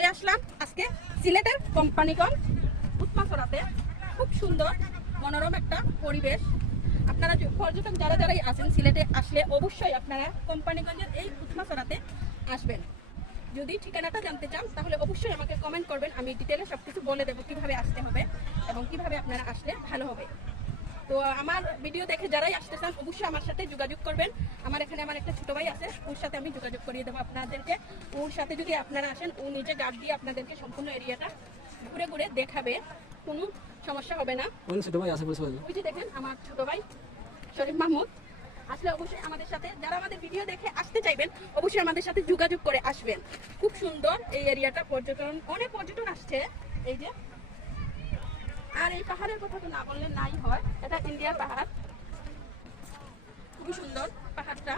চলে আসলাম আজকে সিলেটের কোম্পানিগঞ্জ উৎমাছড়াতে। খুব সুন্দর মনোরম একটা পরিবেশ। আপনারা পর্যটক যারাই আছেন সিলেটে আসলে অবশ্যই আপনারা কোম্পানিগঞ্জের এই উৎমাছড়াতে আসবেন। যদি ঠিকানাটা জানতে চান তাহলে অবশ্যই আমাকে কমেন্ট করবেন, আমি ডিটেলে সবকিছু বলে দেবো কিভাবে আসতে হবে এবং কিভাবে আপনারা আসলে ভালো হবে। তো আমার ভিডিও দেখে যারাই আসতে চান অবশ্যই আমার সাথে যোগাযোগ করবেন। আমার এখানে আমার একটা ছোট ভাই আছে, ওর সাথে আমি যোগাযোগ করিয়ে দেবো আপনাদেরকে। ওর সাথে যদি আপনারা আসেন ও নিজে গার্ড দিয়ে আপনাদেরকে সম্পূর্ণ এরিয়াটা ঘুরে ঘুরে দেখাবে, কোনো সমস্যা হবে না। ছোট ভাই আছে ওই যে দেখেন আমার ছোট ভাই শরীফ মাহমুদ। আসলে অবশ্যই আমাদের সাথে যারা আমাদের ভিডিও দেখে আসতে চাইবেন অবশ্যই আমাদের সাথে যোগাযোগ করে আসবেন। খুব সুন্দর এই এরিয়াটা, পর্যটন অনেক পর্যটন আসছে। এই যে আর এই পাহাড়ের কথা তো না বললে নাই হয়, এটা ইন্ডিয়ার পাহাড়। খুবই সুন্দর পাহাড়টা।